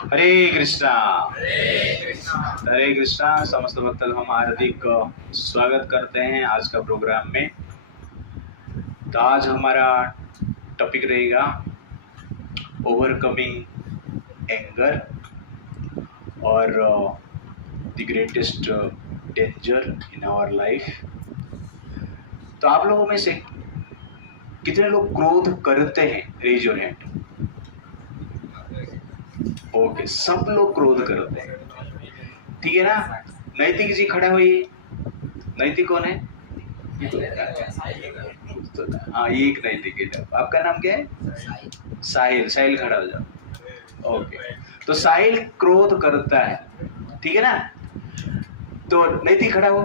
हरे कृष्णा। हरे कृष्णा। समस्त भक्तों हम हार्दिक स्वागत करते हैं आज का प्रोग्राम में। तो आज हमारा टॉपिक रहेगा ओवरकमिंग एंगर और the greatest danger in our life. तो आप लोगों में से कितने लोग क्रोध करते हैं? Raise your hand. ओके, सब लोग क्रोध करते हैं, ठीक है ना। नैतिक जी खड़ा हुई। नैतिक कौन है? हाँ, ये एक नैतिक है। आपका नाम क्या है? साहिल। साहिल खड़ा हो जाओ। ओके, तो साहिल क्रोध करता है, ठीक है ना। तो नैतिक खड़ा हो।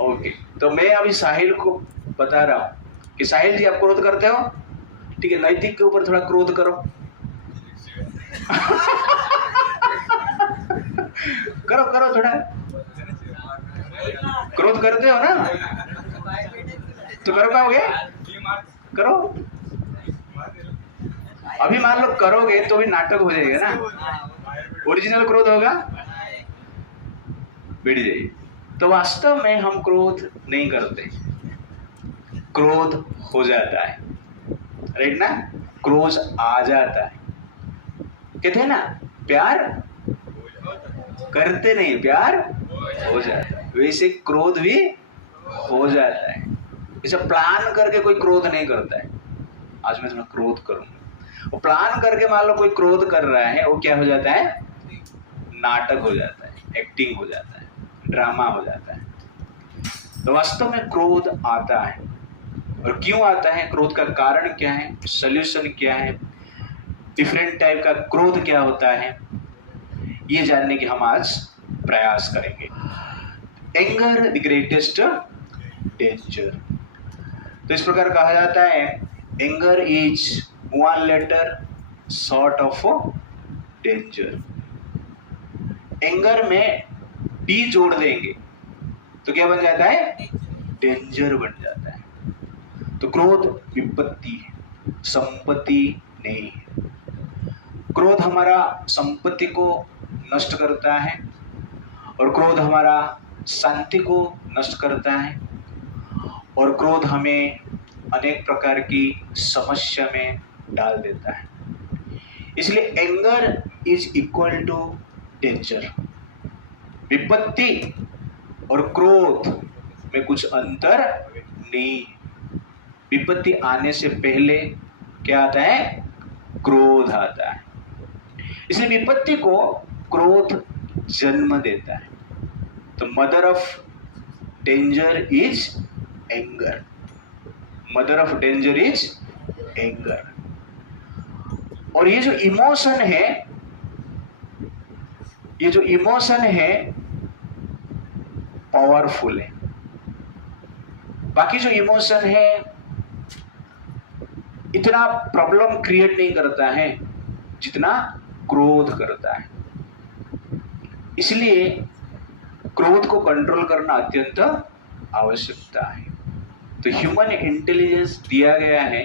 ओके, तो मैं अभी साहिल को बता रहा हूँ कि साहिल जी आप क्रोध करते हो, ठीक है। नैतिक के ऊपर थोड़ा क्रोध करो। करो करो थोड़ा क्रोध करते हो ना, तो करो पाओगे? करो। अभी मान लो करोगे तो भी नाटक हो जाएगा ना, ओरिजिनल क्रोध होगा बैठ जाइए। तो वास्तव में हम क्रोध नहीं करते, क्रोध हो जाता है, राइट ना। क्रोध आ जाता है। कहते हैं ना, प्यार करते नहीं, प्यार हो जाता है। वैसे क्रोध भी हो जाता है। इसे प्लान करके कोई क्रोध नहीं करता है। आज मैं थोड़ा क्रोध करूंगा, वो प्लान करके मान लो कोई क्रोध कर रहा है, वो क्या हो जाता है? नाटक हो जाता है, एक्टिंग हो जाता है, ड्रामा हो जाता है। तो वास्तव में क्रोध आता है, और क्यों आता है, क्रोध का कारण क्या है, सॉल्यूशन क्या है, डिफरेंट टाइप का क्रोध क्या होता है, ये जानने की हम आज प्रयास करेंगे। Anger the greatest danger. तो इस प्रकार कहा जाता है, anger is one letter short of danger. Anger में डी जोड़ देंगे तो क्या बन जाता है? डेंजर बन जाता है। तो क्रोध विपत्ति है, संपत्ति नहीं है। क्रोध हमारा संपत्ति को नष्ट करता है, और क्रोध हमारा शांति को नष्ट करता है, और क्रोध हमें अनेक प्रकार की समस्या में डाल देता है। इसलिए anger is equal to danger. विपत्ति और क्रोध में कुछ अंतर नहीं। विपत्ति आने से पहले क्या आता है? क्रोध आता है। इसलिए विपत्ति को क्रोध जन्म देता है। तो mother of danger is anger. Mother of danger is anger. और ये जो इमोशन है, ये जो इमोशन है पावरफुल है। बाकी जो इमोशन है इतना प्रॉब्लम क्रिएट नहीं करता है जितना क्रोध करता है। इसलिए क्रोध को कंट्रोल करना अत्यंत आवश्यकता है। तो ह्यूमन इंटेलिजेंस दिया गया है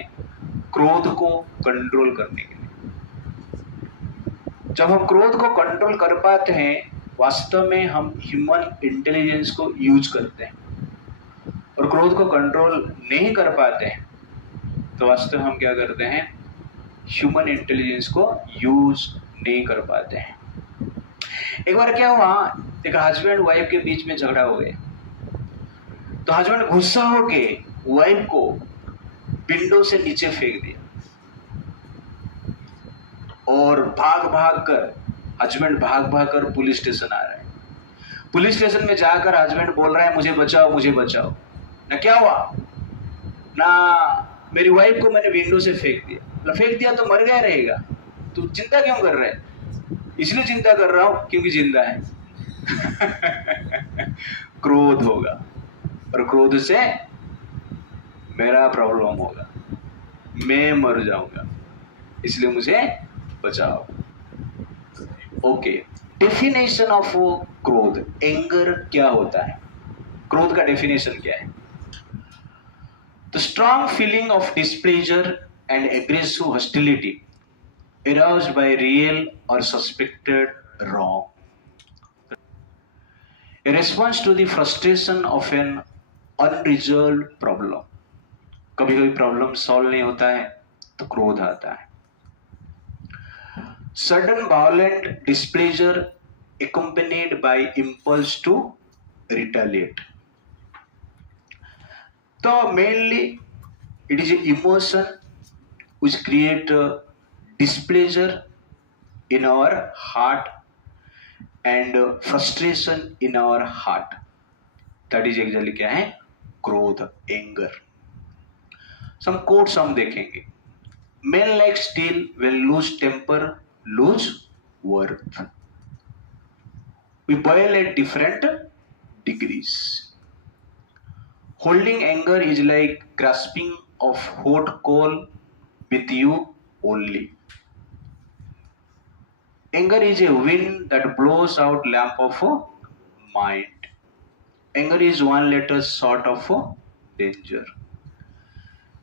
क्रोध को कंट्रोल करने के लिए। जब हम क्रोध को कंट्रोल कर पाते हैं, वास्तव में हम ह्यूमन इंटेलिजेंस को यूज करते हैं। और क्रोध को कंट्रोल नहीं कर पाते हैं तो वास्तव में हम क्या करते हैं? ह्यूमन इंटेलिजेंस को यूज नहीं कर पाते हैं। एक बार क्या हुआ, एक हस्बैंड वाइफ के बीच में झगड़ा हो गया। तो हस्बैंड गुस्सा होके वाइफ को विंडो से नीचे फेंक दिया, और भाग भाग कर हस्बैंड भाग पुलिस स्टेशन आ रहा है। पुलिस स्टेशन में जाकर हस्बैंड बोल रहा है, मुझे बचाओ मुझे बचाओ। ना क्या हुआ ना, मेरी वाइफ को मैंने विंडो से फेंक दिया। ना फेंक दिया तो मर गया रहेगा, तू चिंता क्यों कर रहा है? इसलिए चिंता कर रहा हूं क्योंकि जिंदा है। क्रोध होगा, और क्रोध से मेरा प्रॉब्लम होगा, मैं मर जाऊंगा, इसलिए मुझे बचाओ। ओके, डेफिनेशन ऑफ क्रोध, एंगर क्या होता है? क्रोध का डेफिनेशन क्या है? The strong feeling of displeasure and aggressive hostility aroused by real or suspected wrong. A response to the frustration of an unresolved problem. कभी कभी प्रॉब्लम सॉल्व नहीं होता है तो क्रोध आता है. Sudden violent displeasure accompanied by impulse to retaliate. So mainly it is an emotion which create displeasure in our heart and frustration in our heart. That is exactly क्या है? क्रोध, anger. Some quotes हम देखेंगे. Men like steel will lose temper, lose worth. We boil at different degrees. Holding anger is like grasping of hot coal with you only. Anger is a wind that blows out lamp of a mind. Anger is one letter short of a danger.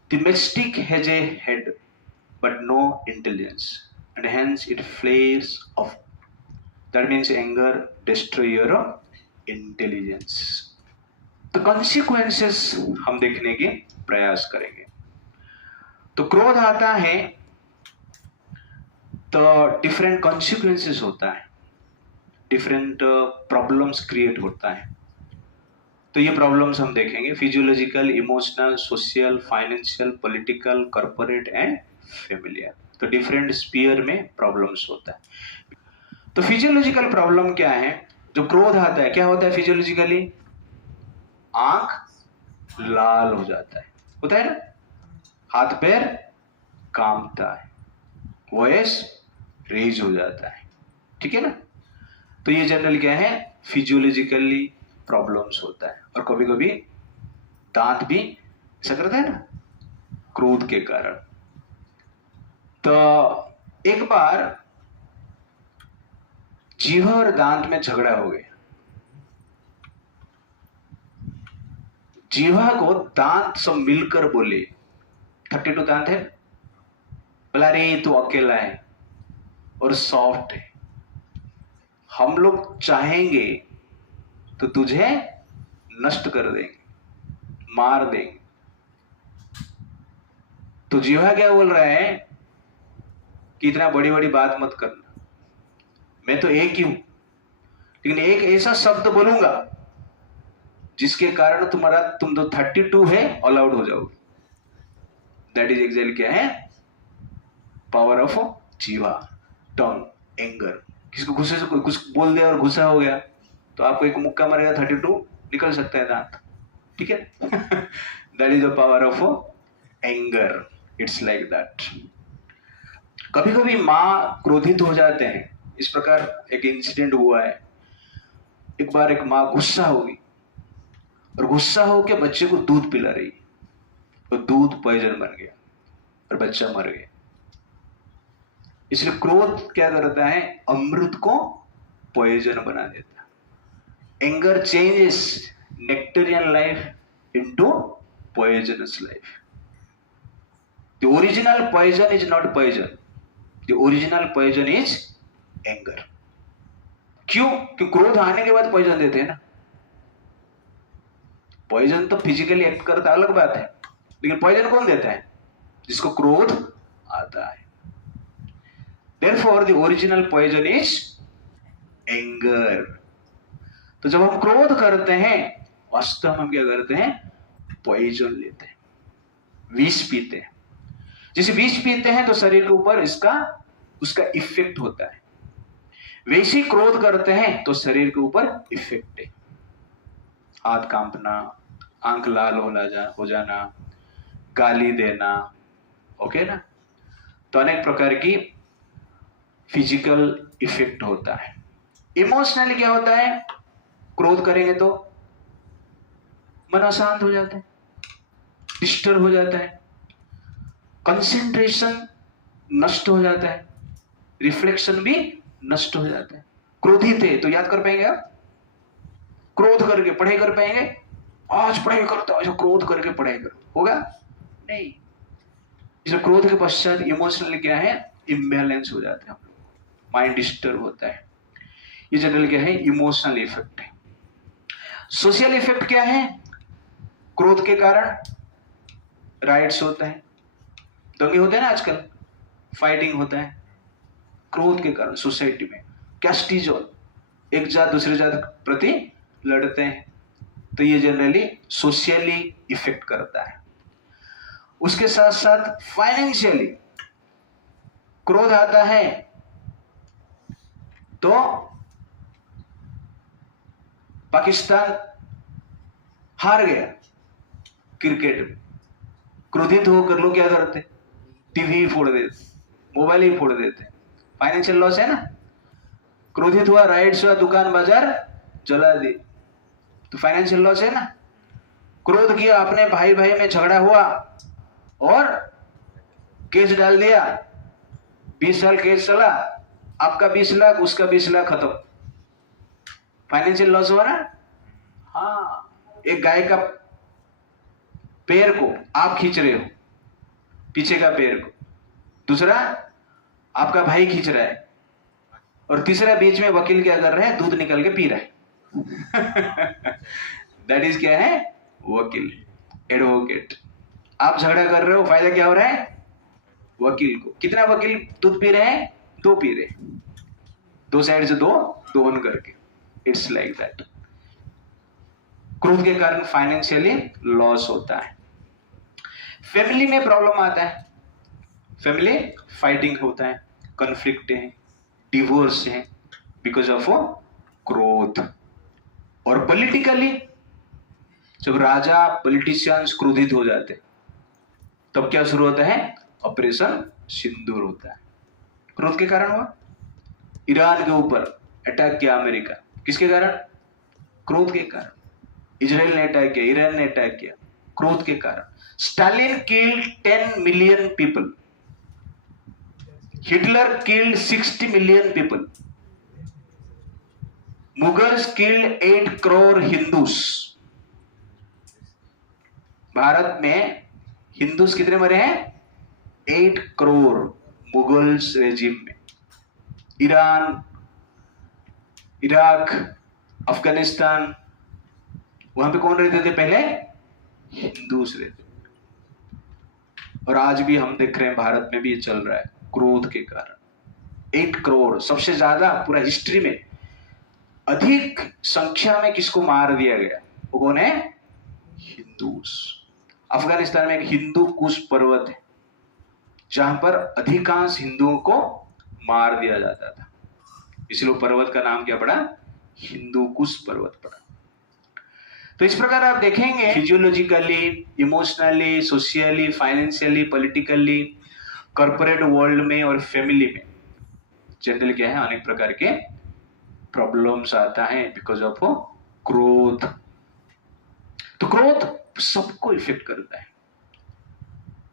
The mystic has a head but no intelligence, and hence it flares off. That means anger destroys your intelligence. तो consequences हम देखने के प्रयास करेंगे. तो क्रोध आता है तो डिफरेंट consequences होता है, डिफरेंट प्रॉब्लम्स क्रिएट होता है. तो ये प्रॉब्लम्स हम देखेंगे. Physiological, emotional, social, financial, political, corporate and familiar. तो डिफरेंट स्पीयर में प्रॉब्लम्स होता है. तो फिजियोलॉजिकल प्रॉब्लम क्या है? जो क्रोध आता है क्या होता है फिजियोलॉजिकली? आंख लाल हो जाता है, होता है ना, हाथ पैर कांपता है, वॉइस रेज हो जाता है, ठीक है ना. तो ये जनरल क्या है? फिजियोलॉजिकली प्रॉब्लम्स होता है. और कभी कभी दांत भी ऐसा करता है ना क्रोध के कारण. तो एक बार जीवा और दांत में झगड़ा हो गया. जीवा को दांत सब मिलकर बोले, 32 दांत है, बोला रे तू अकेला है और सॉफ्ट है, हम लोग चाहेंगे तो तुझे नष्ट कर देंगे, मार देंगे. तो जीवा क्या बोल रहा है कि इतना बड़ी बड़ी बात मत करना, मैं तो एक ही हूं, लेकिन एक ऐसा शब्द बोलूंगा जिसके कारण तुम तो 32 है ऑल आउट हो जाओगे. दैट इज एग्जैक्टली क्या है? पावर ऑफ जीवा, टंग, एंगर. किसको गुस्से से कुछ बोल दिया और गुस्सा हो गया तो आपको एक मुक्का मारेगा, 32 निकल सकता है दांत, ठीक है. That is the power of anger. It's like that. कभी कभी माँ क्रोधित हो जाते हैं. इस प्रकार एक इंसिडेंट हुआ है. एक बार एक माँ गुस्सा होगी और गुस्सा होकर बच्चे को दूध पिला रही, तो दूध पॉइजन बन गया और बच्चा मर गया. इसलिए क्रोध क्या करता है? अमृत को पॉइजन बना देता. Anger changes nectarian life into poisonous life. The original poison is not poison, the original poison is anger. क्यों? कि क्रोध आने के बाद पॉइजन देते हैं ना. पॉइजन तो फिजिकली एक्ट करता अलग बात है, लेकिन पॉइजन कौन देता है? जिसको क्रोध आता है. Therefore, the original poison is anger. तो जब हम क्रोध करते हैं वास्तव में हम क्या करते हैं? पॉइजन लेते हैं, विष पीते हैं. जैसे विष पीते हैं तो शरीर के ऊपर उसका इफेक्ट होता है, वैसे क्रोध करते हैं तो शरीर के ऊपर इफेक्ट है. हाथ कांपना, आंख लाल हो जाना, गाली देना, ओके ना. तो अनेक प्रकार की फिजिकल इफेक्ट होता है. इमोशनली क्या होता है? क्रोध करेंगे तो मन अशांत हो जाता है, डिस्टर्ब हो जाता है, कंसंट्रेशन नष्ट हो जाता है, रिफ्लेक्शन भी नष्ट हो जाता है. क्रोधित है तो याद कर पाएंगे आप? क्रोध करके पढ़ाई कर पाएंगे? आज पढ़ाई करता हूं, क्रोध करके पढ़ाई करो, होगा नहीं. इसलिए क्रोध के पश्चात इमोशनली क्या है? इम्बैलेंस हो जाते हैं हम लोग, माइंड डिस्टर्ब होता है। ये जनरल क्या है, इमोशनल इफेक्ट है। सोशल इफेक्ट क्या है, क्रोध के कारण राइट्स होता है, दंगे होते हैं ना आजकल, फाइटिंग होता है, क्रोध के कारण सोसाइटी में कैस्टिजोल, एक जात दूसरे जात प्रति लड़ते हैं, तो ये जनरली सोशली इफेक्ट करता है। उसके साथ साथ फाइनेंशियली क्रोध आता है तो पाकिस्तान हार गया क्रिकेट में, क्रोधित होकर लोग क्या करते, टीवी ही फोड़ देते, मोबाइल ही फोड़ देते, फाइनेंशियल लॉस है ना। क्रोधित हुआ, राइट्स हुआ, दुकान बाजार जला दी, तो फाइनेंशियल लॉस है ना। क्रोध किया, अपने भाई भाई में झगड़ा हुआ और केस डाल दिया, 20 साल केस चला, आपका 20 लाख उसका 20 लाख खत्म, फाइनेंशियल लॉस हुआ ना। हाँ, एक गाय का पैर को आप खींच रहे हो, पीछे का पैर को, दूसरा आपका भाई खींच रहा है, और तीसरा बीच में वकील क्या कर रहे हैं, दूध निकल के पी रहा है। दैट इज क्या है, वकील, एडवोकेट। आप झगड़ा कर रहे हो, फायदा क्या हो रहा है, वकील को। कितना वकील दूध पी रहे हैं, 2 पी रहे, 2 साइड से 2 ऑन करके। It's like that. क्रोध के कारण फाइनेंशियली लॉस होता है। फैमिली में प्रॉब्लम आता है, फैमिली फाइटिंग होता है, कॉन्फ्लिक्ट है, डिवोर्स है, बिकॉज ऑफ क्रोध। और पॉलिटिकली जब राजा पॉलिटिशियंस क्रोधित हो जाते तब क्या शुरू होता है, ऑपरेशन सिंदूर होता है। क्रोध के कारण हुआ, ईरान के ऊपर अटैक किया अमेरिका, किसके कारण, क्रोध के कारण। इजराइल ने अटैक किया, ईरान ने अटैक किया, क्रोध के कारण। Stalin killed 10 million people, Hitler killed 60 million people, Mughals killed 8 crore Hindus. Bharat में हिंदूस कितने मरे हैं, 8 करोड़ मुगल्स रेजिम में। ईरान, इराक, अफगानिस्तान, वहां पे कौन रहते थे पहले, हिंदूस रहते। और आज भी हम देख रहे हैं भारत में भी ये चल रहा है, क्रोध के कारण। 8 करोड़, सबसे ज्यादा पूरा हिस्ट्री में अधिक संख्या में किसको मार दिया गया, वो कौन है, हिंदूस। अफगानिस्तान में एक हिंदू कुश पर्वत है जहां पर अधिकांश हिंदुओं को मार दिया जाता था, इसलिए पर्वत का नाम क्या पड़ा, हिंदू कुश पर्वत पड़ा। तो इस प्रकार आप देखेंगे physiologically, emotionally, socially, financially, politically, corporate world में और फैमिली में जनरल क्या है, अनेक प्रकार के प्रॉब्लम्स आता है बिकॉज ऑफ क्रोध। तो क्रोध सबको इफेक्ट करता है,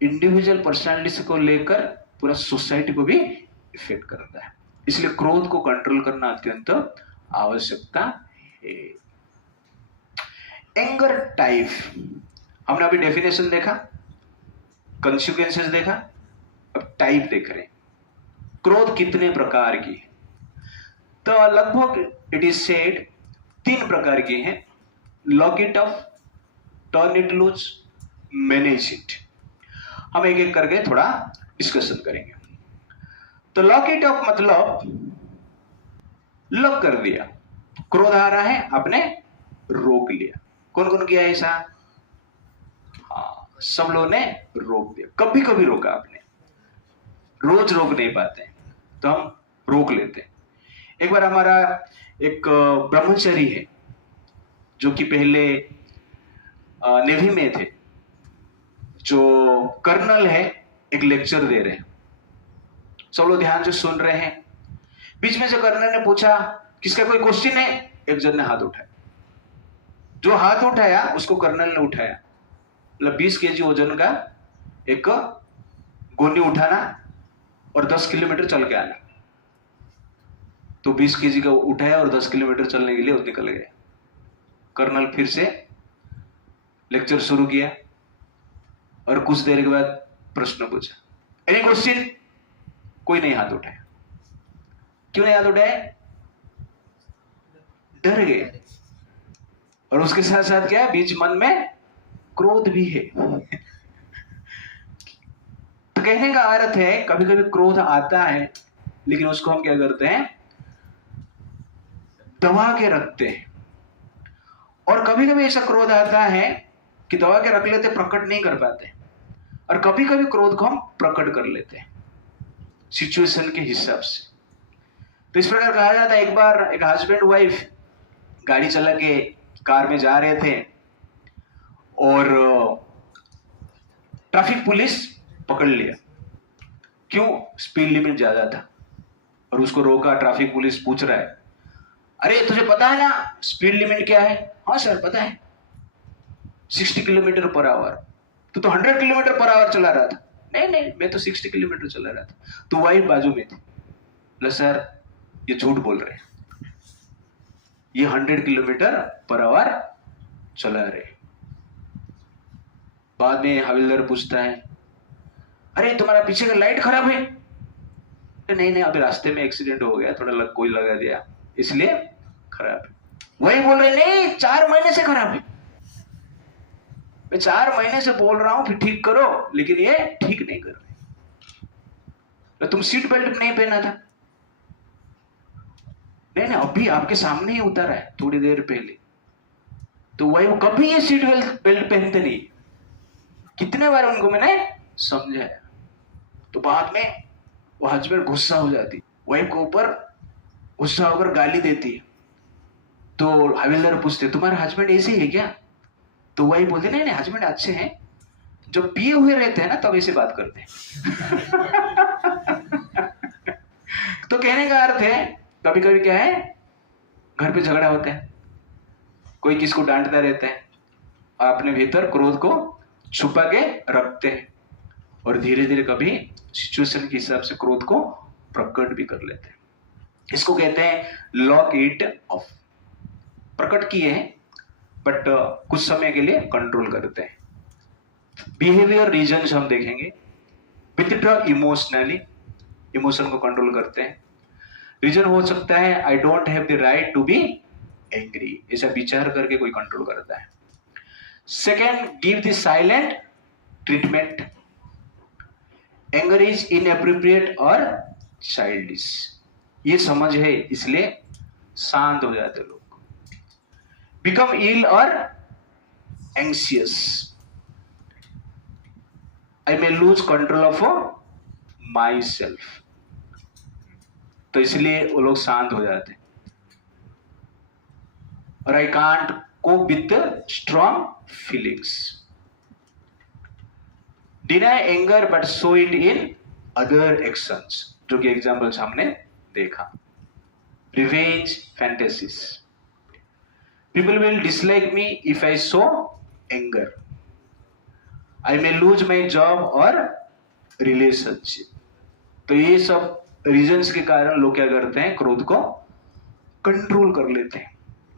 इंडिविजुअल पर्सनालिटी को लेकर पूरा सोसाइटी को भी इफेक्ट करता है। इसलिए क्रोध को कंट्रोल करना अत्यंत आवश्यकता है। एंगर टाइप, हमने अभी डेफिनेशन देखा, कंसिक्वेंसेस देखा, अब टाइप देख रहे हैं, क्रोध कितने प्रकार की है। तो लगभग इट इज सेड 3 प्रकार की है, lock it off, turn it loose, manage it. हम एक एक करके थोड़ा डिस्कशन करेंगे। तो लॉक इट ऑफ मतलब लॉक कर दिया, क्रोध आ रहा है, आपने रोक लिया। कौन कौन किया ऐसा, हाँ, सब लोगों ने रोक दिया। कभी कभी रोका आपने, रोज रोक नहीं पाते तो हम रोक लेते हैं। एक बार हमारा एक ब्रह्मचारी है जो कि पहले नेवी में थे, जो कर्नल है, एक लेक्चर दे रहे हैं, सब लोग ध्यान से सुन रहे हैं। बीच में से कर्नल ने पूछा किसका कोई क्वेश्चन है, एक जन ने हाथ उठाया, जो हाथ उठाया उसको कर्नल ने उठाया, मतलब 20 केजी वजन का एक गोली उठाना और 10 किलोमीटर चल के आना। तो 20 केजी का उठाया और 10 किलोमीटर चलने के लिए निकल गए। कर्नल फिर से लेक्चर शुरू किया और कुछ देर के बाद प्रश्न पूछा, एनी क्वेश्चन, कोई नहीं हाथ उठाया। क्यों नहीं हाथ उठाए? डर गए। और उसके साथ साथ क्या है, बीच मन में क्रोध भी है। तो कहने का अर्थ है कभी कभी क्रोध आता है, लेकिन उसको हम क्या करते हैं, दबा के रखते हैं। और कभी कभी ऐसा क्रोध आता है कि दबा के रख लेते, प्रकट नहीं कर पाते। और कभी कभी क्रोध को हम प्रकट कर लेते हैं सिचुएशन के हिसाब से। तो इस प्रकार कहा जाता है, एक बार एक हस्बैंड वाइफ गाड़ी चला के कार में जा रहे थे और ट्रैफिक पुलिस पकड़ लिया। क्यों? स्पीड लिमिट ज्यादा था। और उसको रोका, ट्रैफिक पुलिस पूछ रहा है, अरे तुझे पता है ना स्पीड लिमिट क्या है? हाँ सर पता है, 60 किलोमीटर पर आवर। तो 100 किलोमीटर पर आवर चला रहा था। नहीं नहीं, मैं तो 60 किलोमीटर चला रहा था। तो वाइफ बाजू में थी, बोला सर ये झूठ बोल रहे हैं, ये 100 किलोमीटर पर आवर चला रहे। बाद में हविलदार पूछता है, अरे तुम्हारा पीछे का लाइट खराब है? नहीं नहीं, अभी रास्ते में एक्सीडेंट हो गया, थोड़ा कोई लगा दिया इसलिए खराब है। वही बोल रहे, नहीं 4 महीने से खराब है। मैं 4 महीने से बोल रहा हूं फिर ठीक करो, लेकिन ये ठीक नहीं कर रहे। तो तुम सीट बेल्ट नहीं पहना था? नहीं नहीं, अभी आपके सामने ही उतारा है थोड़ी देर पहले। तो वही वो कभी ये सीट बेल्ट पहनते नहीं। कितने बार उनको मैंने समझाया। तो बाद में वो हस्बैंड गुस्सा हो जाती, वाइफ के ऊपर गुस्सा होकर गाली देती है। तो हविलदार पूछते, तुम्हारे हस्बैंड ऐसे ही है क्या? तो वही बोलते, नहीं नहीं हस्बैंड अच्छे हैं, जब पिए हुए रहते हैं ना तब ऐसे बात करते हैं। तो कहने का अर्थ है कभी कभी क्या है, घर पे झगड़ा होता है, कोई किसको डांटता रहता है, और अपने भीतर क्रोध को छुपा के रखते हैं और धीरे धीरे कभी सिचुएशन के हिसाब से क्रोध को प्रकट भी कर लेते हैं। इसको कहते हैं लॉक इट ऑफ। प्रकट किए हैं बट कुछ समय के लिए कंट्रोल करते हैं। बिहेवियर रीजन हम देखेंगे। विथड्रॉ इमोशनली, इमोशन को कंट्रोल करते हैं। रीजन हो सकता है I don't have the right to be angry, ऐसा विचार करके कोई कंट्रोल करता है। Second, give the silent treatment. Anger is inappropriate और चाइल्डिश, ये समझ है इसलिए शांत हो जाते लोग। बिकम इल और anxious, I may lose control of my myself इसलिए वो लोग शांत हो जाते हैं। और I can't cope with strong feelings. Deny anger but show it in other actions, जो कि एग्जाम्पल्स हमने देखा। Revenge fantasies, people will dislike me if I show anger, I may lose my job or relationship। तो ये सब reasons के कारण लोग क्या करते हैं, क्रोध को कंट्रोल कर लेते हैं,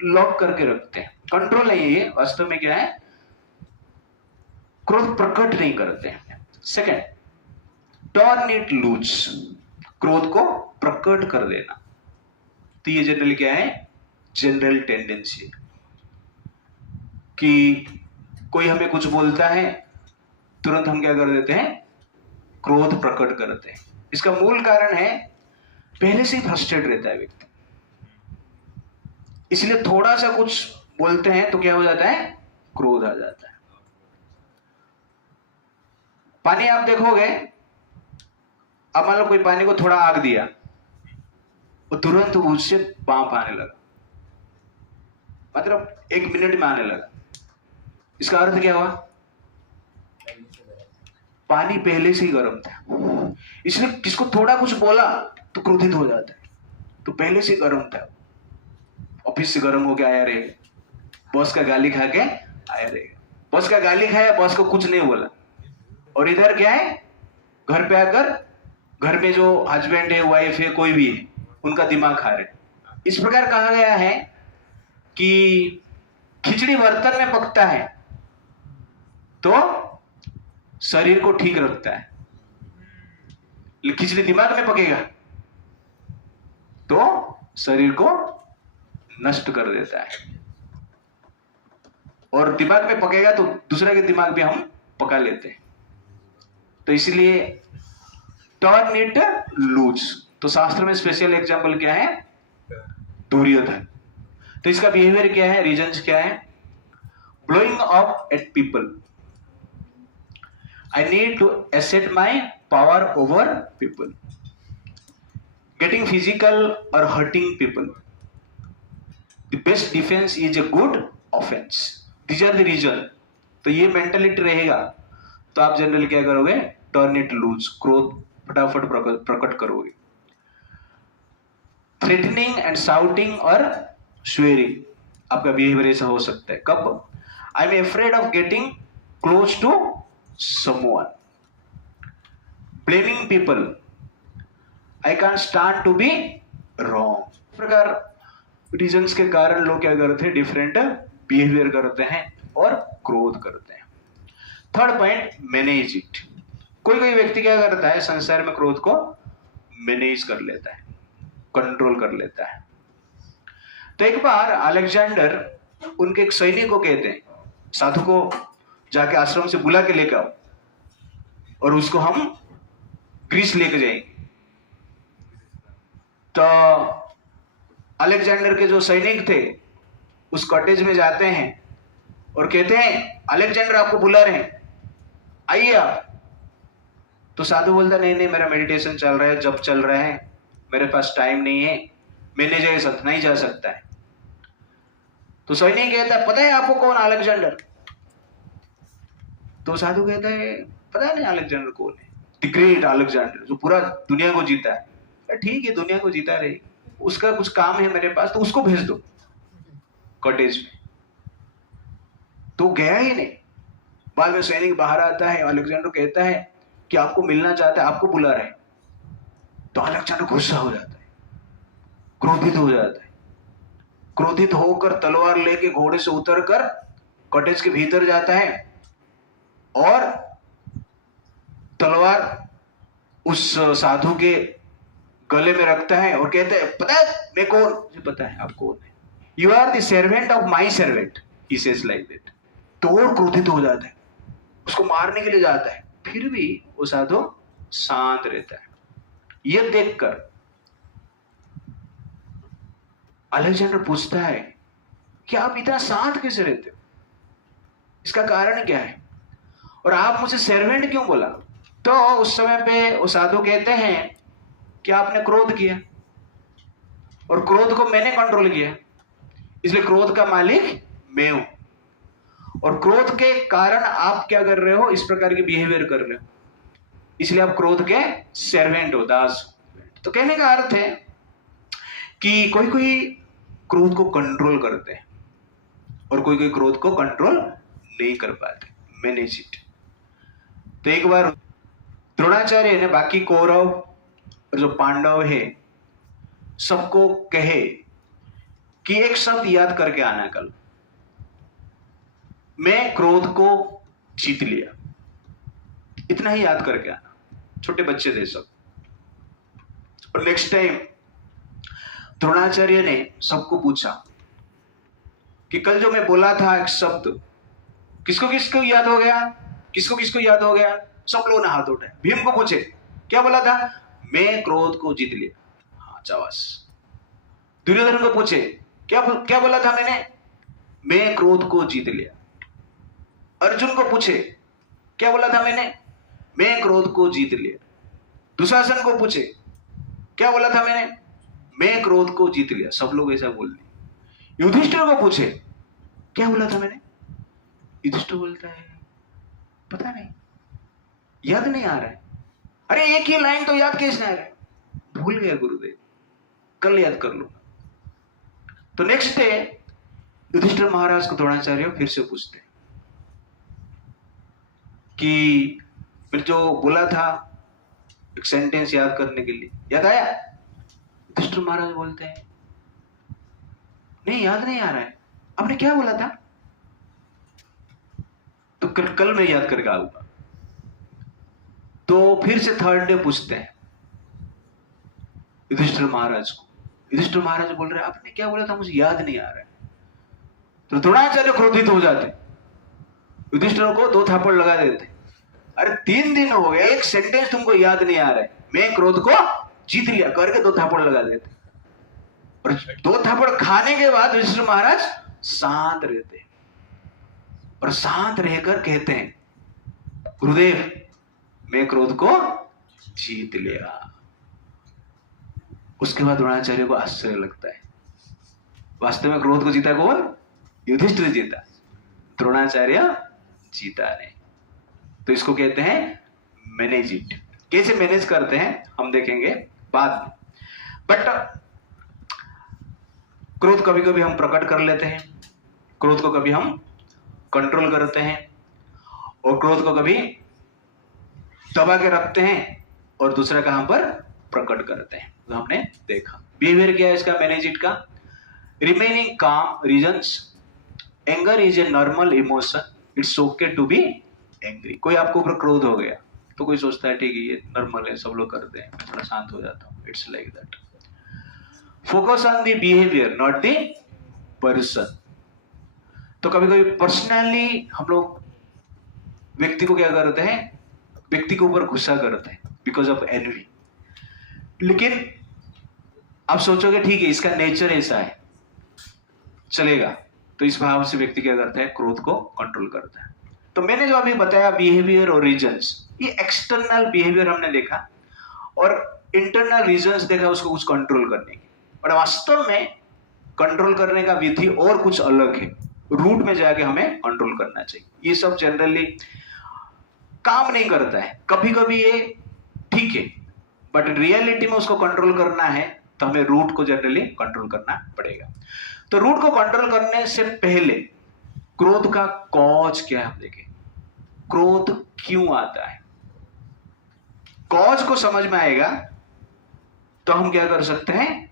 लॉक करके रखते हैं। कंट्रोल नहीं, ये वास्तव में क्या है, क्रोध प्रकट नहीं करते हैं। सेकेंड, टर्न इट लूज, क्रोध को प्रकट कर देना। तो ये जनरली क्या है, जनरल टेंडेंसी कि कोई हमें कुछ बोलता है तुरंत हम क्या कर देते हैं, क्रोध प्रकट करते हैं। इसका मूल कारण है पहले से ही फ्रस्ट्रेट रहता है व्यक्ति, इसलिए थोड़ा सा कुछ बोलते हैं तो क्या हो जाता है, क्रोध आ जाता है। पानी आप देखोगे, अब मान लो कोई पानी को थोड़ा आग दिया, वो तुरंत उससे भाप आने लगा, मतलब 1 मिनट में आने लगा। इसका अर्थ क्या हुआ, पानी पहले से ही गर्म था, इसलिए किसको थोड़ा कुछ बोला तो क्रोधित हो जाता है, तो पहले से गर्म था। ऑफिस से गर्म होके आया रहेगा, बॉस का गाली खा के आया रहेगा, बॉस का गाली खाया, बॉस को कुछ नहीं बोला, और इधर क्या है, घर पे आकर घर में जो हस्बैंड है, वाइफ है, कोई भी है, उनका दिमाग खा रहे। इस प्रकार कहा गया है कि खिचड़ी बर्तन में पकता है तो शरीर को ठीक रखता है, खिचड़ी दिमाग में पकेगा तो शरीर को नष्ट कर देता है, और दिमाग में पकेगा तो दूसरे के दिमाग भी हम पका लेते हैं। तो इसलिए टर्न इट लूज। तो शास्त्र में स्पेशल एग्जांपल क्या है? दुर्योधन। तो इसका बिहेवियर क्या है, रीजंस क्या है? Blowing up at people, I need to assert my power over people, getting physical और hurting people, the best defence is a good offence, these are the reason. तो ये मेंटेलिटी रहेगा तो आप जनरली क्या करोगे? टर्न इट लूज, क्रोध फटाफट प्रकट करोगे। थ्रेटनिंग एंड शाउटिंग और स्वेरिंग, आपका बिहेवियर ऐसा हो सकता है। कब? I am afraid of getting close to someone, blaming people, I can start to be wrong. इस प्रकार रीजंस के कारण लोग क्या करते हैं? डिफरेंट बिहेवियर करते हैं और क्रोध करते हैं। Third point, manage it. कोई कोई व्यक्ति क्या करता है? संसार में क्रोध को मैनेज कर लेता है, कंट्रोल कर लेता है। तो एक बार अलेक्जेंडर उनके एक सैनिक को कहते हैं, साधु को जाके आश्रम से बुला के लेकर आओ और उसको हम ग्रीस लेके जाएंगे। तो अलेक्जेंडर के जो सैनिक थे उस कॉटेज में जाते हैं और कहते हैं, अलेक्जेंडर आपको बुला रहे हैं, आइए आप। तो साधु बोलता, नहीं नहीं, मेरा मेडिटेशन चल रहा है, जब चल रहा है, मेरे पास टाइम नहीं है, मैं नहीं जा सकता है। तो सैनिक कहता है, पता है आपको कौन अलेक्जेंडर? तो साधु कहता है, पता नहीं अलेक्जेंडर कौन है, द ग्रेट अलेक्जेंडर, जो पूरा दुनिया को जीता है। ठीक है, दुनिया को जीता रहे, उसका कुछ काम है मेरे पास, तो उसको भेज दो कॉटेज में। तो गया ही नहीं। बाद में सैनिक बाहर आता है, अलेक्जेंडर कहता है कि आपको मिलना चाहता है, आपको बुला रहे हैं। तो अलेक्जेंडर गुस्सा हो जाता है, क्रोधित हो जाता है। क्रोधित होकर तलवार लेके घोड़े से उतरकर कॉटेज के भीतर जाता है और तलवार उस साधु के गले में रखता है और कहता है, पता है मैं कौन? मुझे पता है आप कौन है, you are the servant of my servant, he says like that. तो और क्रोधित हो जाता है, उसको मारने के लिए जाता है। फिर भी वो साधु शांत रहता है। यह देखकर अलेक्जेंडर पूछता है कि आप इतना शांत कैसे रहते हो, इसका कारण क्या है, और आप मुझे सर्वेंट क्यों बोला? तो उस समय पे वो साधु कहते हैं कि आपने क्रोध किया और क्रोध को मैंने कंट्रोल किया, इसलिए क्रोध का मालिक मैं हूं, और क्रोध के कारण आप क्या कर रहे हो? इस प्रकार के बिहेवियर कर रहे हो, इसलिए आप क्रोध के सर्वेंट हो, दास। तो कहने का अर्थ है कि कोई कोई क्रोध को कंट्रोल करते हैं और कोई कोई क्रोध को कंट्रोल नहीं कर पाते, मैनेज इट। तो एक बार द्रोणाचार्य ने बाकी कौरव और जो पांडव है सबको कहे कि एक शब्द याद करके आना, कल मैं क्रोध को जीत लिया, इतना ही याद करके आना। छोटे बच्चे थे सब। और नेक्स्ट टाइम द्रोणाचार्य ने सबको पूछा कि कल जो मैं बोला था एक शब्द, किसको किसको याद हो गया? किसको किसको याद हो गया? सब लोगों ने हाथ उठाए। भीम को पूछे, क्या बोला था? मैं क्रोध को जीत लिया। हाँ, चावास। दुर्योधन को पूछे, क्या बोला था मैंने? मैं क्रोध को जीत लिया। अर्जुन को पूछे, क्या बोला था मैंने? मैं क्रोध को जीत लिया। दुशासन को पूछे, क्या बोला था मैंने? मैं क्रोध को जीत लिया। सब लोग ऐसा बोल दिए। युधिष्ठिर को पूछे, क्या बोला था मैंने? युधिष्ठिर बोलता है, पता नहीं, याद नहीं आ रहा है। अरे एक ही लाइन तो याद कैसे आ रहा है? भूल गया गुरुदेव, कल याद कर लूंगा। तो नेक्स्ट डे युधिष्ठिर महाराज को द्रोणाचार्य फिर से पूछते कि फिर जो बोला था एक सेंटेंस याद करने के लिए, याद आया? युधिष्ठिर महाराज बोलते हैं, नहीं याद नहीं आ रहा है, आपने क्या बोला था? तो कल मैं याद करके आऊंगा। तो फिर से थर्ड डे पूछते हैं, युधिष्ठिर महाराज को। युधिष्ठिर महाराज बोल रहे आपने क्या बोला था मुझे याद नहीं आ रहा है। तो द्रोणाचार्य क्रोधित हो जाते, युधिष्ठिर को 2 थापड़ लगा देते। अरे 3 दिन हो गए, एक सेंटेंस तुमको याद नहीं आ रहा है, मैं क्रोध को जीत लिया करके 2 थापड़ लगा देते। और 2 थापड़ खाने के बाद युधिष्ठिर महाराज शांत रहते और शांत रहकर कहते हैं गुरुदेव मैं क्रोध को जीत लिया। उसके बाद द्रोणाचार्य को आश्चर्य लगता है, वास्तव में क्रोध को जीता कौन? युधिष्ठिर जीता, द्रोणाचार्य जीता नहीं। तो इसको कहते हैं मैनेज इट। कैसे मैनेज करते हैं हम देखेंगे बाद में। बट क्रोध कभी कभी हम प्रकट कर लेते हैं, क्रोध को कभी हम कंट्रोल करते हैं, और क्रोध को कभी दबा के रखते हैं और दूसरा कहां पर प्रकट करते हैं। तो हमने देखा बिहेवियर क्या है इसका, मैनेज इट का। Remaining calm reasons, anger is a normal emotion, it's okay to be angry. कोई आपको ऊपर क्रोध हो गया तो कोई सोचता है ठीक है ये नॉर्मल है, सब लोग करते हैं, मैं थोड़ा शांत हो जाता हूँ, it's like that. Focus on the behaviour not the person. तो कभी कभी पर्सनली हम लोग व्यक्ति को क्या करते हैं, व्यक्ति के ऊपर गुस्सा करते हैं बिकॉज ऑफ एनवी। लेकिन आप सोचोगे ठीक है इसका नेचर ऐसा है, चलेगा, तो इस भाव से व्यक्ति क्या करता है, क्रोध को कंट्रोल करता है। तो मैंने जो अभी बताया बिहेवियर और रीजंस, ये एक्सटर्नल बिहेवियर हमने देखा और इंटरनल रीजंस देखा उसको कुछ कंट्रोल करने की। और वास्तव में कंट्रोल करने का विधि और कुछ अलग है, रूट में जाके हमें कंट्रोल करना चाहिए। ये सब जनरली काम नहीं करता है, कभी कभी ये ठीक है, बट रियलिटी में उसको कंट्रोल करना है तो हमें रूट को जनरली कंट्रोल करना पड़ेगा। तो रूट को कंट्रोल करने से पहले क्रोध का कॉज क्या है हम देखें, क्रोध क्यों आता है। कॉज को समझ में आएगा तो हम क्या कर सकते हैं,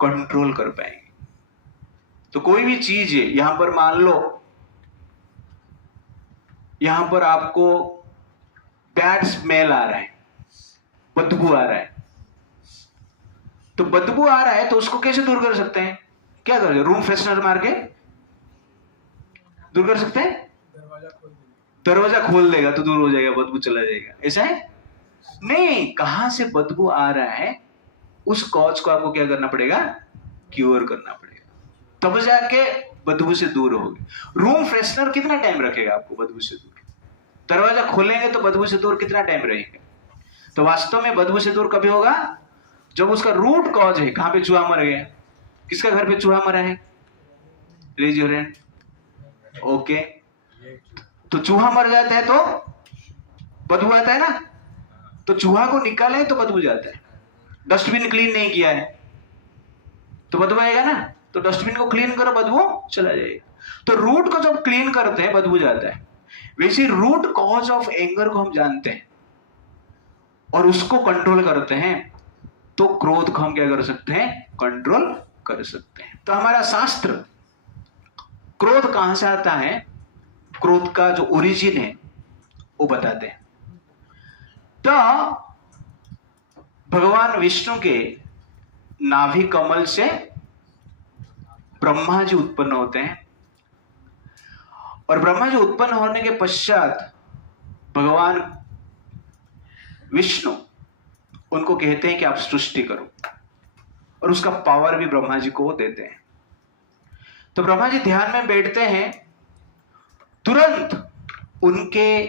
कंट्रोल कर पाएंगे। तो कोई भी चीज है, यहां पर मान लो यहां पर आपको बैड स्मेल आ रहा है, बदबू आ रहा है, तो बदबू आ रहा है तो उसको कैसे दूर कर सकते हैं, क्या करेंगे, रूम फ्रेशनर मार के दूर कर सकते हैं, दरवाजा खोल देगा तो दूर हो जाएगा, बदबू चला जाएगा, ऐसा है नहीं। कहां से बदबू आ रहा है उस कॉज को आपको क्या करना पड़ेगा, क्योर करना पड़ेगा, तब जाके बदबू से दूर होगे। रूम फ्रेशनर कितना टाइम रखेगा आपको बदबू से दूर, दरवाजा खोलेंगे तो बदबू से दूर कितना टाइम रहेगा। तो वास्तव में बदबू से दूर कभी होगा जब उसका रूट कॉज है, कहां पे चूहा मर गया, किसका घर पे चूहा मरा है, रेज योर हैंड, ओके। तो चूहा मर जाता है तो बदबू आता है ना, तो चूहा को निकाले तो बदबू जाता है। डस्टबिन क्लीन नहीं किया है तो बदबू आएगा ना, तो डस्टबिन को क्लीन करो बदबू चला जाएगा। तो रूट को जब क्लीन करते हैं बदबू जाता है। वैसे रूट कॉज ऑफ एंगर को हम जानते हैं और उसको कंट्रोल करते हैं तो क्रोध को हम क्या कर सकते हैं, कंट्रोल कर सकते हैं। तो हमारा शास्त्र क्रोध कहां से आता है, क्रोध का जो ओरिजिन है वो बताते हैं। तो भगवान विष्णु के नाभि कमल से ब्रह्मा जी उत्पन्न होते हैं और ब्रह्मा जी उत्पन्न होने के पश्चात भगवान विष्णु उनको कहते हैं कि आप सृष्टि करो, और उसका पावर भी ब्रह्मा जी को देते हैं। तो ब्रह्मा जी ध्यान में बैठते हैं, तुरंत उनके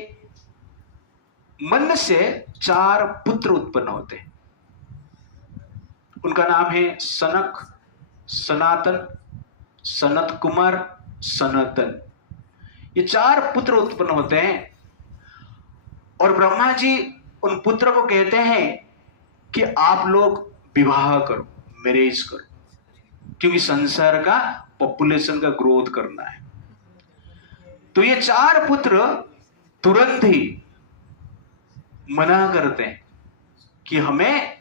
मन से 4 पुत्र उत्पन्न होते हैं। उनका नाम है सनक, सनातन, सनत कुमार, सनातन। ये 4 पुत्र उत्पन्न होते हैं और ब्रह्मा जी उन पुत्र को कहते हैं कि आप लोग विवाह करो, मैरिज करो, क्योंकि संसार का पॉपुलेशन का ग्रोथ करना है। तो ये 4 पुत्र तुरंत ही मना करते हैं कि हमें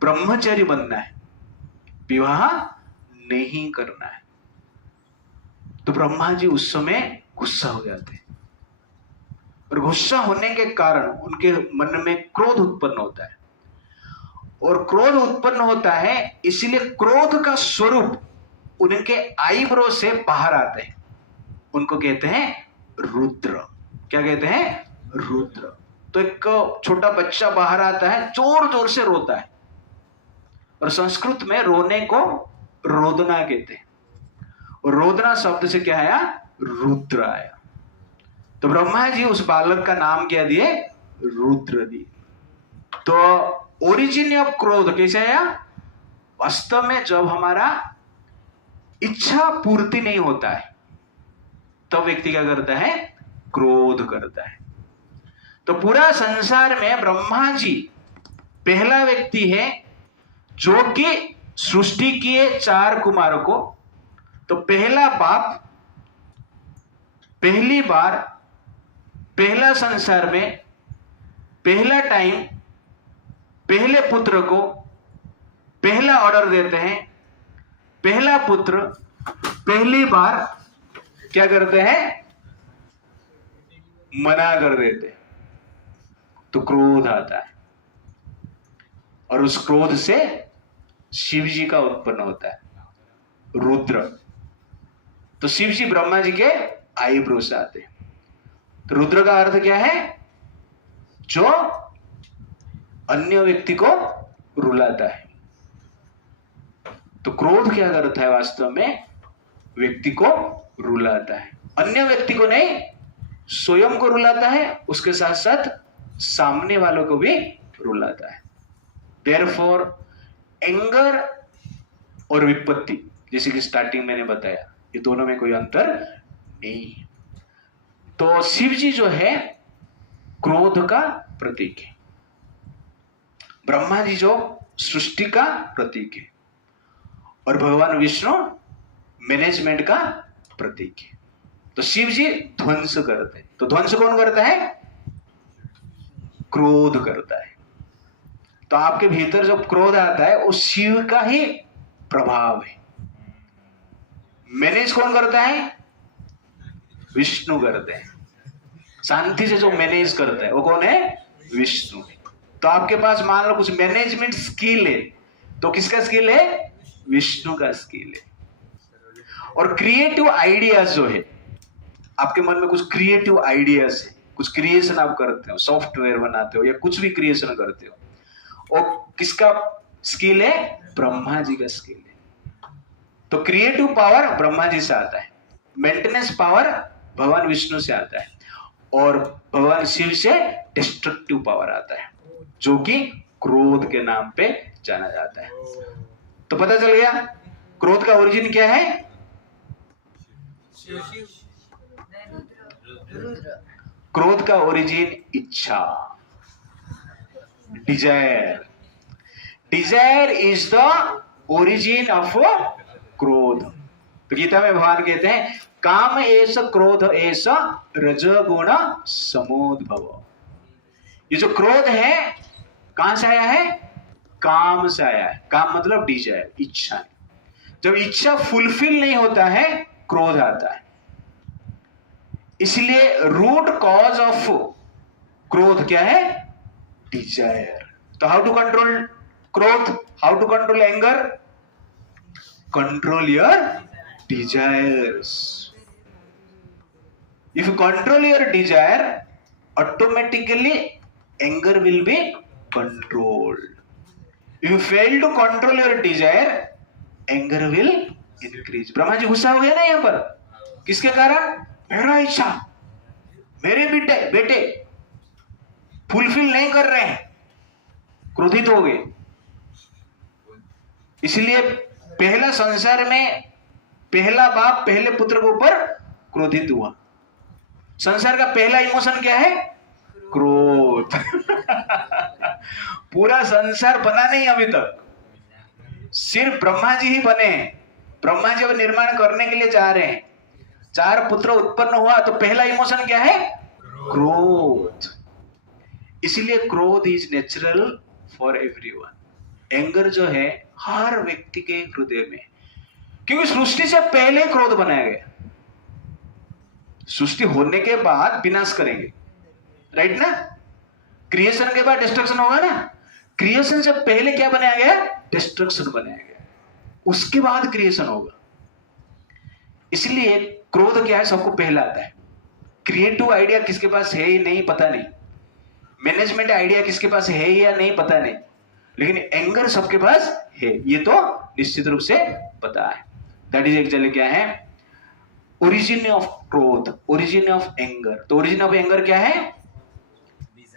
ब्रह्मचारी बनना है, विवाह नहीं करना है। तो ब्रह्मा जी उस समय गुस्सा हो जाते हैं और गुस्सा होने के कारण उनके मन में क्रोध उत्पन्न होता है और क्रोध उत्पन्न होता है, इसलिए क्रोध का स्वरूप उनके आईब्रो से बाहर आते हैं, उनको कहते हैं रुद्र। क्या कहते हैं? रुद्र। तो एक छोटा बच्चा बाहर आता है, जोर जोर से रोता है, और संस्कृत में रोने को रोदना कहते हैं, और रोदना शब्द से क्या आया? रुद्र आया। तो ब्रह्मा जी उस बालक का नाम क्या दिए? रुद्र दिए। तो ओरिजिन ऑफ क्रोध कैसे आया? वास्तव में जब हमारा इच्छा पूर्ति नहीं होता है तब व्यक्ति क्या करता है? क्रोध करता है। तो पूरा संसार में ब्रह्मा जी पहला व्यक्ति है जो कि सृष्टि किए 4 कुमारों को। तो पहला बाप, पहली बार, पहला संसार में, पहला टाइम, पहले पुत्र को पहला ऑर्डर देते हैं। पहला पुत्र पहली बार क्या करते हैं? मना कर देते हैं। तो क्रोध आता है, और उस क्रोध से शिव जी का उत्पन्न होता है, रुद्र। तो शिव जी ब्रह्मा जी के आईब्रो से आते हैं। तो रुद्र का अर्थ क्या है? जो अन्य व्यक्ति को रुलाता है। तो क्रोध क्या करता है? वास्तव में व्यक्ति को रुलाता है, अन्य व्यक्ति को नहीं, स्वयं को रुलाता है, उसके साथ साथ सामने वालों को भी रुलाता है। Therefore, एंगर और विपत्ति, जैसे कि स्टार्टिंग मैंने बताया, ये दोनों में कोई अंतर नहीं है। तो शिव जी जो है क्रोध का प्रतीक है, ब्रह्मा जी जो सृष्टि का प्रतीक है, और भगवान विष्णु मैनेजमेंट का प्रतीक है। तो शिव जी ध्वंस करते हैं। तो ध्वंस कौन करता है? क्रोध करता है। तो आपके भीतर जो क्रोध आता है वो शिव का ही प्रभाव है। मैनेज कौन करता है? विष्णु करते हैं। शांति से जो मैनेज करता है वो कौन है? विष्णु। तो आपके पास मान लो कुछ मैनेजमेंट स्किल है, तो किसका स्किल है? विष्णु का स्किल है। और क्रिएटिव आइडियाज जो है, आपके मन में कुछ क्रिएटिव आइडियाज है, कुछ क्रिएशन आप करते हो, सॉफ्टवेयर बनाते हो या कुछ भी क्रिएशन करते हो, और किसका स्किल है? ब्रह्मा जी का स्किल है। तो क्रिएटिव पावर ब्रह्मा जी से आता है, मेंटेनेंस पावर भगवान विष्णु से आता है, और भगवान शिव से डिस्ट्रक्टिव पावर आता है, जो कि क्रोध के नाम पे जाना जाता है। तो पता चल गया क्रोध का ओरिजिन क्या है? क्रोध का ओरिजिन इच्छा, desire. Desire is the origin of क्रोध। तो गीता में भगवान कहते हैं काम एष क्रोध एष रजोगुण समोद्भव। ये जो क्रोध है कहां से आया है? काम से आया है। काम मतलब डिजायर, इच्छा। जब इच्छा फुलफिल नहीं होता है क्रोध आता है। इसलिए रूट कॉज ऑफ क्रोध क्या है? डिजायर। तो हाउ टू कंट्रोल क्रोध? How to control anger? Control your desires. If you control your desire, automatically anger will be controlled. If you fail to control your desire, anger will increase. Brahma ji गुस्सा हो गया ना यहां पर, किसके कारण? मेरा इच्छा, मेरे बेटे फुलफिल नहीं कर रहे हैं, क्रोधित हो गए। इसलिए पहला संसार में पहला बाप पहले पुत्र के ऊपर क्रोधित हुआ। संसार का पहला इमोशन क्या है? क्रोध। पूरा संसार बना नहीं अभी तक, सिर्फ ब्रह्मा जी ही बने हैं। ब्रह्मा जी अब निर्माण करने के लिए जा रहे हैं। 4 पुत्र उत्पन्न हुआ तो पहला इमोशन क्या है? क्रोध। इसीलिए क्रोध is natural for everyone. Anger जो है हर व्यक्ति के हृदय में, क्योंकि सृष्टि से पहले क्रोध बनाया गया। सृष्टि होने के बाद विनाश करेंगे, राइट ना? क्रिएशन के बाद डिस्ट्रक्शन होगा ना? क्रिएशन से पहले क्या बनाया गया? डिस्ट्रक्शन बनाया गया, उसके बाद क्रिएशन होगा। इसलिए क्रोध क्या है, सबको पहला आता है। क्रिएटिव आइडिया किसके पास है ही नहीं, पता नहीं। मैनेजमेंट आइडिया किसके पास है या नहीं, पता नहीं। लेकिन एंगर सबके पास है, ये तो निश्चित रूप से पता है। दैट इज एक्चुअली क्या है? ओरिजिन ऑफ क्रोध, ओरिजिन ऑफ एंगर। तो ओरिजिन ऑफ एंगर क्या है?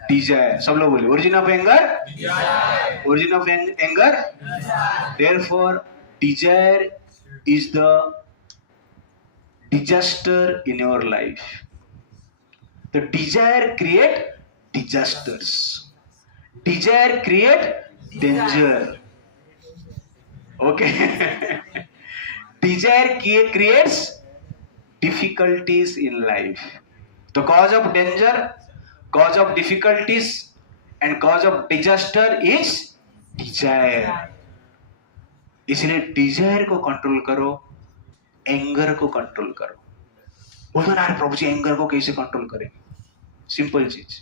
डिजायर। सब लोग बोले origin of anger, origin of anger. Therefore Dzire is the disaster in your life. The desire create disasters. Desire create danger. Okay. Desire creates difficulties in life. The cause of danger, cause of difficulties, and cause of disaster is desire. इसलिए Dzire को control करो, anger को control करो। बोलो ना प्रभु जी anger को कैसे control करें? सिंपल चीज,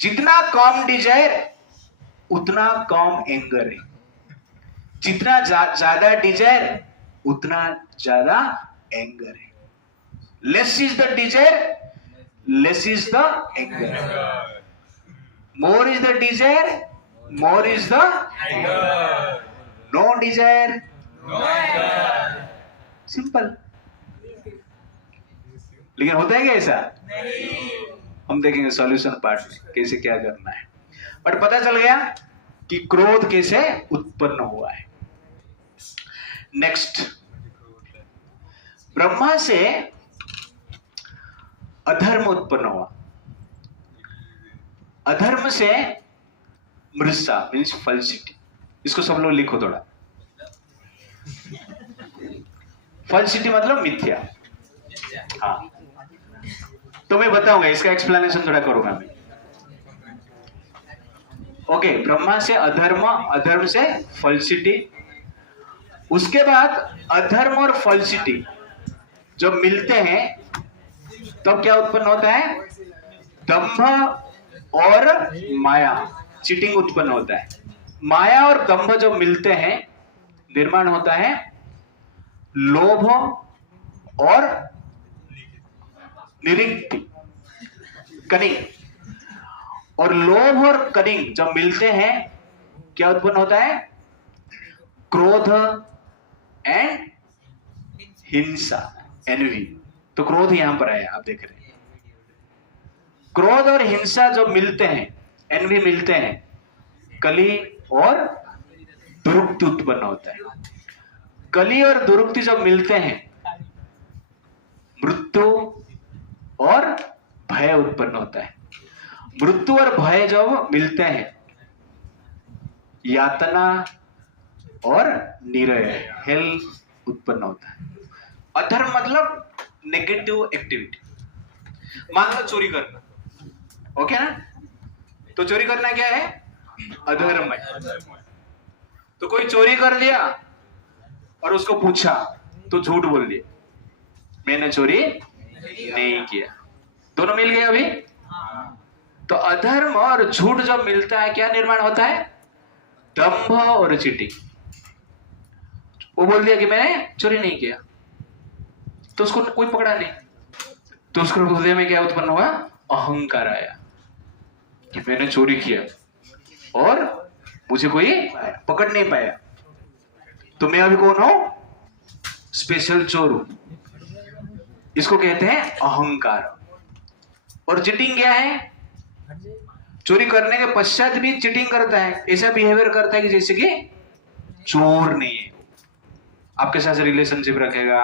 जितना कम डिजायर उतना कम एंगर है, जितना ज्यादा डिजायर उतना ज्यादा एंगर है। Less is the desire, less is the anger. More is the desire, more is the anger. No desire, no anger. Simple. लेकिन होता है क्या ऐसा? नहीं। हम देखेंगे सॉल्यूशन पार्ट में कैसे क्या करना है। बट पता चल गया कि क्रोध कैसे उत्पन्न हुआ है। नेक्स्ट, ब्रह्मा से अधर्म उत्पन्न हुआ। अधर्म से मृषा मीन्स फलसिटी। इसको सब लोग लिखो थोड़ा। फलसिटी मतलब मिथ्या। हाँ, तो मैं बताऊंगा, इसका एक्सप्लेनेशन थोड़ा करूंगा मैं। ओके, ब्रह्मा से अधर्म, अधर्म से फलसिटी। उसके बाद अधर्म और फलसिटी जब मिलते हैं तब क्या उत्पन्न होता है? दंभ और माया, चीटिंग उत्पन्न होता है। माया और दंभ जब मिलते हैं निर्माण होता है लोभ और निरिक्ति, कनिंग। और लोभ और कनिंग जब मिलते हैं क्या उत्पन्न होता है? क्रोध एंड हिंसा, एनवी। तो क्रोध यहां पर आया, आप देख रहे हैं। क्रोध और हिंसा जब मिलते हैं, एनवी मिलते हैं, कली और दुरुक्ति उत्पन्न होता है। कली और दुरुक्ति जब मिलते हैं मृत्यु और भय उत्पन्न होता है। मृत्यु और भय जब मिलते हैं यातना और निरय, हेल उत्पन्न होता है। अधर्म मतलब नेगेटिव एक्टिविटी। मान लो चोरी करना, ओके ना? तो चोरी करना क्या है? अधर्म है। तो कोई चोरी कर दिया और उसको पूछा तो झूठ बोल दिया, मैंने चोरी नहीं किया। दोनों मिल गए अभी। तो अधर्म और झूठ जब मिलता है क्या निर्माण होता है? दंभ और चीटिंग। वो बोल दिया कि मैंने चोरी नहीं किया, तो उसको कोई पकड़ा नहीं, तो उसके हृदय में क्या उत्पन्न हुआ? अहंकार आया कि मैंने चोरी किया और मुझे कोई पकड़ नहीं पाया, तो मैं अभी कौन हूं? स्पेशल चोर हूं। इसको कहते हैं अहंकार। और चीटिंग क्या है? चोरी करने के पश्चात भी चीटिंग करता है, ऐसा बिहेवियर करता है कि जैसे कि चोर नहीं है। आपके साथ रिलेशनशिप रखेगा,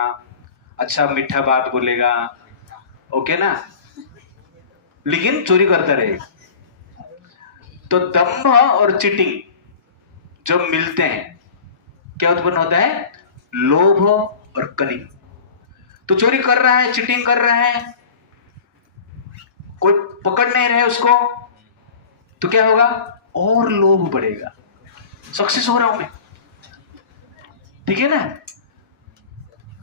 अच्छा मीठा बात बोलेगा, ओके ना, लेकिन चोरी करता रहेगा। तो दंभ और चीटिंग जब मिलते हैं क्या उत्पन्न होता है? लोभ और कनिंग। तो चोरी कर रहा है, चीटिंग कर रहा है, कोई पकड़ नहीं रहे उसको, तो क्या होगा? और लोभ बढ़ेगा। सक्सेस हो रहा हूं मैं, ठीक है ना?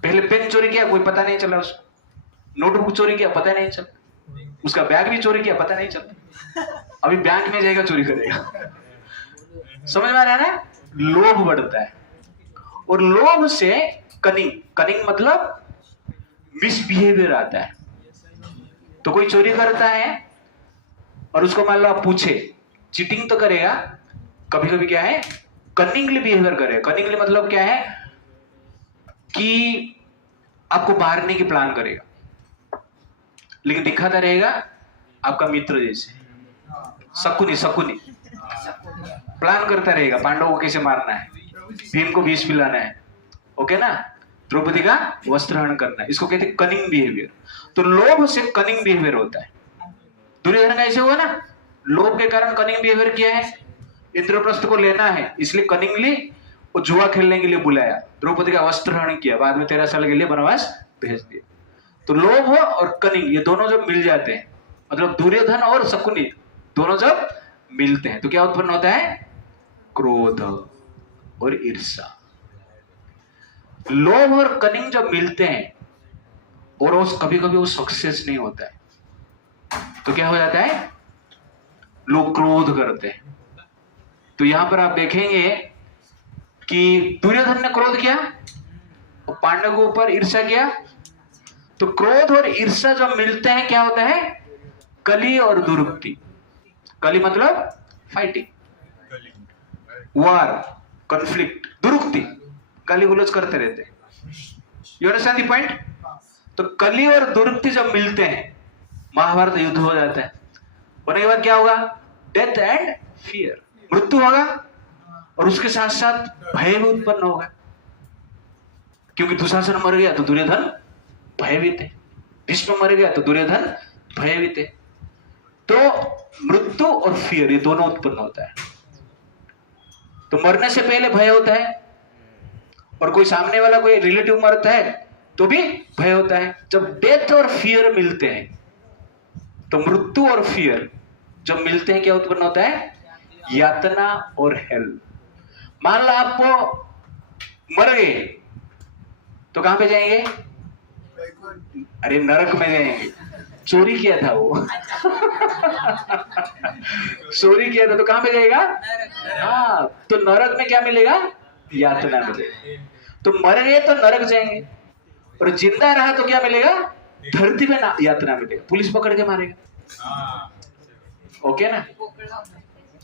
पहले पेन चोरी किया, कोई पता नहीं चला उसको। नोटबुक चोरी किया, पता नहीं चला। उसका बैग भी चोरी किया, पता नहीं चला। अभी बैंक में जाएगा चोरी करेगा। समझ में आ रहा है ना? लोभ बढ़ता है, और लोभ से कनिंग, कनिंग मतलब मिसबिहेवियर आता है। तो कोई चोरी करता है और उसको मान लो आप पूछे, चीटिंग तो करेगा, कभी कभी क्या है कनिंगली बिहेवियर करेगा। कनिंगली मतलब क्या है कि आपको मारने की प्लान करेगा, लेकिन दिखाता रहेगा आपका मित्र जैसे, शकुनी शकुनी प्लान करता रहेगा पांडवों को कैसे मारना है, भीम को विष पिलाना है, ओके ना, द्रौपदी का वस्त्रहरण करना है, इसको कहते हैं कनिंग बिहेवियर। तो लोभ से कनिंग बिहेवियर होता है। दुर्योधन का ऐसे हुआ ना, लोभ के कारण कनिंग बिहेवियर किया है, इंद्रप्रस्थ को लेना है इसलिए कनिंगली वो जुआ खेलने के लिए बुलाया, द्रौपदी का वस्त्रहरण किया, बाद में 13 साल के लिए वनवास भेज दिया। तो लोभ और कनिंग ये दोनों जब मिल जाते हैं, मतलब दुर्योधन और शकुनी दोनों जब मिलते हैं तो क्या उत्पन्न होता है? क्रोध और ईर्ष्या। लोभ और कनिंग जब मिलते हैं और उस कभी कभी वो सक्सेस नहीं होता है तो क्या हो जाता है? लोग क्रोध करते हैं। तो यहां पर आप देखेंगे कि दुर्योधन ने क्रोध किया और पांडव के ऊपर ईर्ष्या किया। तो क्रोध और ईर्ष्या जब मिलते हैं क्या होता है? कली और दुरुक्ति। कली मतलब फाइटिंग, वार, कॉन्फ्लिक्ट, दुरुक्ति, गाली गुलोच करते रहते हैं। You understand the point? तो कली और दुरुक्ति जब मिलते हैं महाभारत युद्ध हो जाता है। होने के बाद क्या होगा? डेथ एंड फियर, मृत्यु होगा और उसके साथ साथ भय भी उत्पन्न होगा, क्योंकि दुशासन मर गया तो दुर्योधन भयभीत है, भीष्म मर गया तो दुर्योधन भयभीत है। तो मृत्यु और फियर ये दोनों उत्पन्न होता है। तो मरने से पहले भय होता है, और कोई सामने वाला कोई रिलेटिव मरता है तो भी भय होता है। जब डेथ और फियर मिलते हैं तो मृत्यु और फियर जब मिलते हैं क्या उत्पन्न होता है? यातना और हेल। मान लो आपको मर गए तो कहां पे जाएंगे? अरे नरक में जाएंगे। चोरी किया था वो चोरी किया था तो कहां पे जाएगा? हाँ, तो नरक में क्या मिलेगा? यातना मिलेगा। तो मर गए तो नरक जाएंगे, और जिंदा रहा तो क्या मिलेगा? धरती में यातना मिलेगा, पुलिस पकड़ के मारेगा। ओके ना?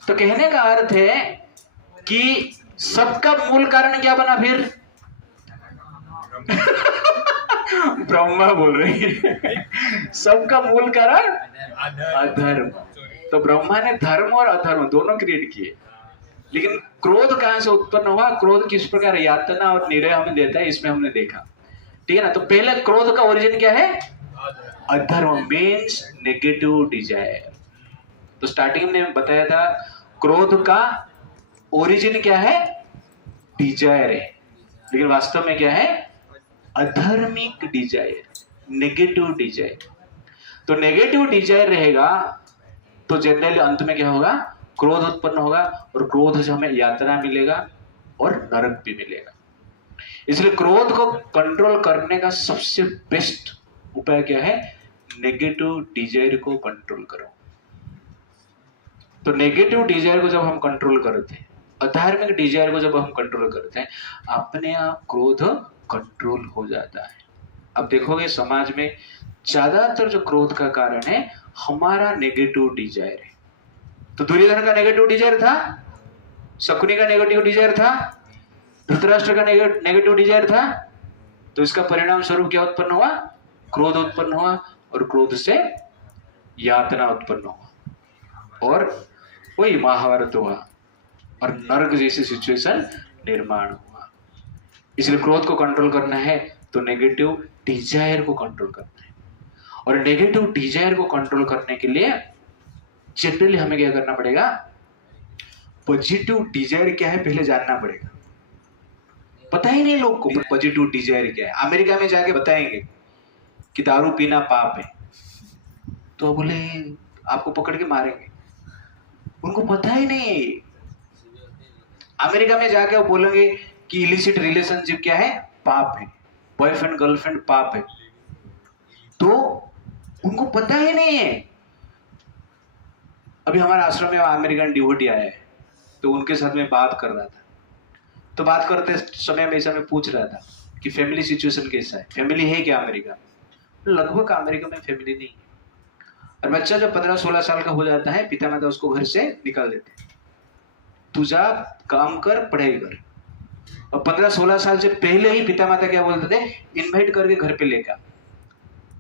तो कहने का अर्थ है कि सबका मूल कारण क्या बना फिर? ब्रह्मा बोल रही है सबका मूल कारण अधर्म। तो ब्रह्मा ने धर्म और अधर्म दोनों क्रिएट किए। लेकिन क्रोध कहां से उत्पन्न हुआ? क्रोध किस प्रकार यातना और निरय हमें देता है, इसमें हमने देखा। ठीक है ना? तो पहले क्रोध का ओरिजिन क्या है? अधर्म मीन्स नेगेटिव डिजायर। तो स्टार्टिंग में बताया था क्रोध का ओरिजिन क्या है? डिजायर है, लेकिन वास्तव में क्या है? अधर्मिक डिजायर, नेगेटिव डिजायर। तो नेगेटिव डिजायर रहेगा तो जनरली अंत में क्या होगा? क्रोध उत्पन्न होगा, और क्रोध से हमें यातना मिलेगा और नरक भी मिलेगा। इसलिए क्रोध को कंट्रोल करने का सबसे बेस्ट उपाय क्या है? नेगेटिव डिजायर को कंट्रोल करो। तो नेगेटिव डिजायर को जब हम कंट्रोल करते हैं, अधार्मिक डिजायर को जब हम कंट्रोल करते हैं, अपने आप क्रोध कंट्रोल हो जाता है। अब देखोगे समाज में ज्यादातर जो क्रोध का कारण है हमारा नेगेटिव डिजायर है। तो दुर्योधन का नेगेटिव डिजायर था, शकुनी का नेगेटिव डिजायर था, धृतराष्ट्र का नेगेटिव डिजायर था। तो इसका परिणाम स्वरूप क्या उत्पन्न हुआ? क्रोध उत्पन्न हुआ, और क्रोध से यातना उत्पन्न हुआ, और वही महाभारत हुआ और नरक जैसी सिचुएशन निर्माण हुआ। इसलिए क्रोध को कंट्रोल करना है तो नेगेटिव डिजायर को कंट्रोल करना है, और नेगेटिव डिजायर को कंट्रोल करने के लिए जनरली हमें क्या करना पड़ेगा? पॉजिटिव डिजायर क्या है पहले जानना पड़ेगा। पता ही नहीं लोग को पॉजिटिव डिजायर क्या है। अमेरिका में जाके बताएंगे कि दारू पीना पाप है, तो बोले आपको पकड़ के मारेंगे, उनको पता ही नहीं। अमेरिका में जाके वो बोलेंगे कि इलिसिट रिलेशनशिप क्या है? पाप है, बॉयफ्रेंड गर्लफ्रेंड पाप है, तो उनको पता ही नहीं है। अभी हमारे आश्रम में अमेरिकन डिवोटी आया है, तो उनके साथ में बात कर रहा था। तो बात करते समय हमेशा मैं पूछ रहा था कि फैमिली सिचुएशन कैसा है, फैमिली है क्या अमेरिका में? लगभग अमेरिका में फैमिली नहीं है। और बच्चा जब 15-16 साल का हो जाता है, पिता माता उसको घर से निकाल देते हैं, तू जा काम कर, पढ़ाई कर। और 15-16 साल से पहले ही पिता माता क्या बोलते थे, इनवाइट करके घर पे लेकर,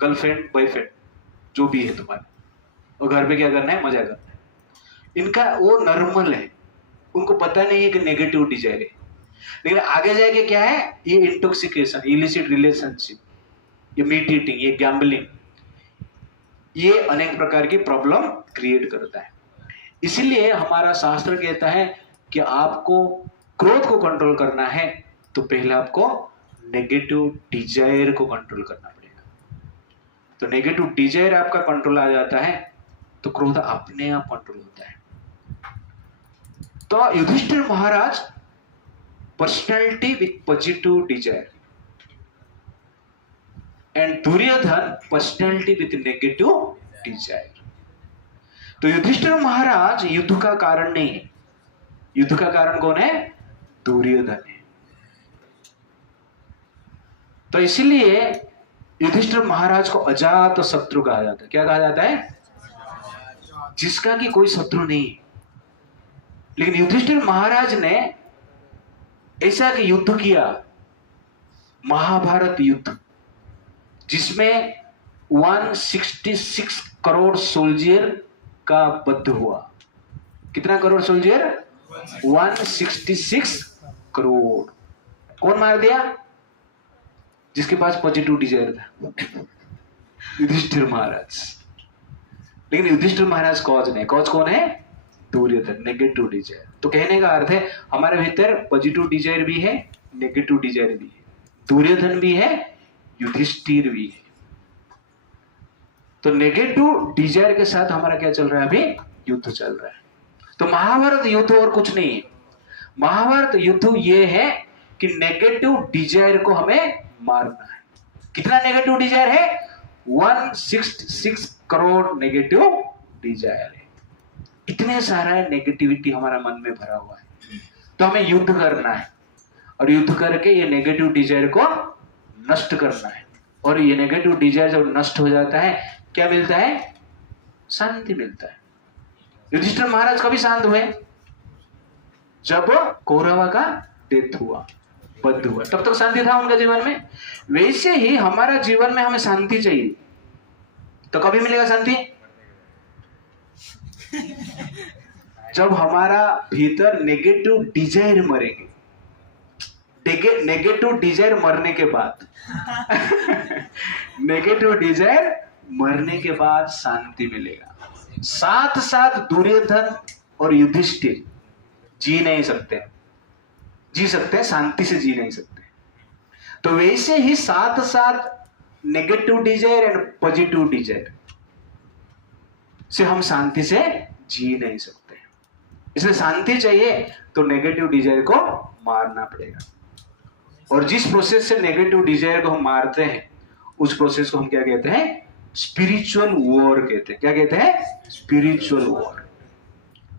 गर्लफ्रेंड बॉयफ्रेंड जो भी है तुम्हारा, और घर पे क्या करना है, मजा करना है। इनका वो नॉर्मल है, उनको पता नहीं है कि नेगेटिव डिजायर है। लेकिन आगे जाके क्या है, ये इंटॉक्सिकेशन, इलिसिट रिलेशनशिप, ये मीट ईटिंग, ये गैम्बलिंग, ये अनेक प्रकार की प्रॉब्लम क्रिएट करता है। इसीलिए हमारा शास्त्र कहता है कि आपको क्रोध को कंट्रोल करना है तो पहले आपको नेगेटिव डिजायर को कंट्रोल करना पड़ेगा। तो नेगेटिव डिजायर आपका कंट्रोल आ जाता है तो क्रोध अपने आप कंट्रोल होता है। तो Yudhishthir Maharaj personality with positive desire and Duryodhan personality with negative desire. तो युधिष्ठिर महाराज युद्ध का कारण नहीं है, युद्ध का कारण कौन है, दुर्योधन है। तो इसलिए युधिष्ठिर महाराज को अजात शत्रु कहा जाता है। क्या कहा जाता है, जिसका कि कोई शत्रु नहीं है। लेकिन युधिष्ठिर महाराज ने ऐसा कि युद्ध किया, महाभारत युद्ध, जिसमें 166 करोड़ सोल्जियर का वध हुआ। कितना करोड़ सोल्जियर, 166 करोड़। कौन मार दिया, जिसके पास पॉजिटिव डिजायर था, युधिष्ठिर महाराज। लेकिन युधिष्ठिर महाराज कॉज नहीं, कॉज कौन है, दुर्योधन, नेगेटिव डिजायर। तो कहने का अर्थ है हमारे भीतर पॉजिटिव डिजायर भी है, नेगेटिव डिजायर भी है, दुर्योधन भी है, युधिष्ठिर भी है। तो नेगेटिव डिजायर के साथ हमारा क्या चल रहा है, अभी युद्ध चल रहा है। तो महाभारत युद्ध और कुछ नहीं है। महाभारत युद्ध ये है कि नेगेटिव डिजायर को हमें मारना है। कितना नेगेटिव डिजायर है, 166 करोड़ नेगेटिव डिजायर है। इतने सारा नेगेटिविटी हमारा मन में भरा हुआ है। तो हमें युद्ध करना है और युद्ध करके ये नेगेटिव डिजायर को नष्ट करना है। और ये नेगेटिव डिजायर जब नष्ट हो जाता है, क्या मिलता है, शांति मिलता है। युधिष्ठिर महाराज कभी शांत हुए, जब कौरवा का डेथ हुआ, वध हुआ, तब तक शांति था उनका जीवन में। वैसे ही हमारा जीवन में हमें शांति चाहिए, तो कभी मिलेगा शांति, जब हमारा भीतर नेगेटिव डिजायर मरेंगे। नेगेटिव डिजायर मरने के बाद नेगेटिव डिजायर मरने के बाद शांति मिलेगा। साथ साथ दुर्योधन और युधिष्ठिर जी नहीं सकते, जी सकते हैं, शांति से जी नहीं सकते। तो वैसे ही साथ साथ negative desire and positive desire से हम शांति से जी नहीं सकते। इसलिए शांति चाहिए तो नेगेटिव डिजायर को मारना पड़ेगा। और जिस प्रोसेस से नेगेटिव डिजायर को हम मारते हैं, उस प्रोसेस को हम क्या कहते हैं, स्पिरिचुअल वॉर कहते हैं। क्या कहते हैं, स्पिरिचुअल वॉर।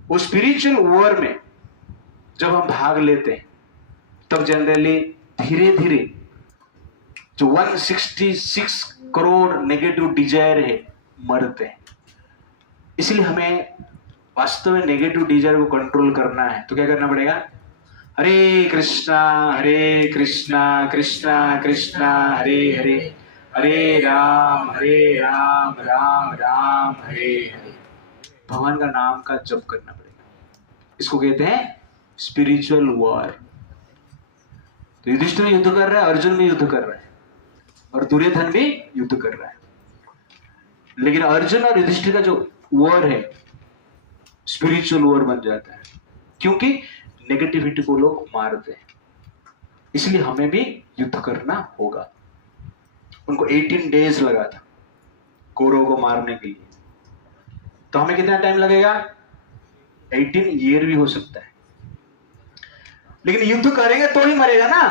वो स्पिरिचुअल वॉर में जब हम भाग लेते हैं, तब जनरली धीरे धीरे जो 166 करोड़ नेगेटिव डिजायर है, मरते हैं। इसलिए हमें वास्तव में नेगेटिव डिजायर को कंट्रोल करना है। तो क्या करना पड़ेगा, हरे कृष्णा कृष्णा कृष्णा हरे हरे, हरे राम राम राम हरे हरे। भगवान का नाम का जप करना पड़ेगा। इसको कहते हैं स्पिरिचुअल वॉर। तो युधिष्ठिर युद्ध कर रहा है, अर्जुन भी युद्ध कर रहा है, और दुर्योधन भी युद्ध कर रहा है। लेकिन अर्जुन और युधिष्ठिर का जो वॉर है, स्पिरिचुअल वॉर बन जाता है, क्योंकि नेगेटिविटी को लोग मारते हैं। इसलिए हमें भी युद्ध करना होगा। उनको 18 डेज लगा था कौरवों को मारने के लिए। तो हमें कितना टाइम लगेगा, 18 ईयर भी हो सकता है। लेकिन युद्ध करेंगे तो ही मरेगा ना,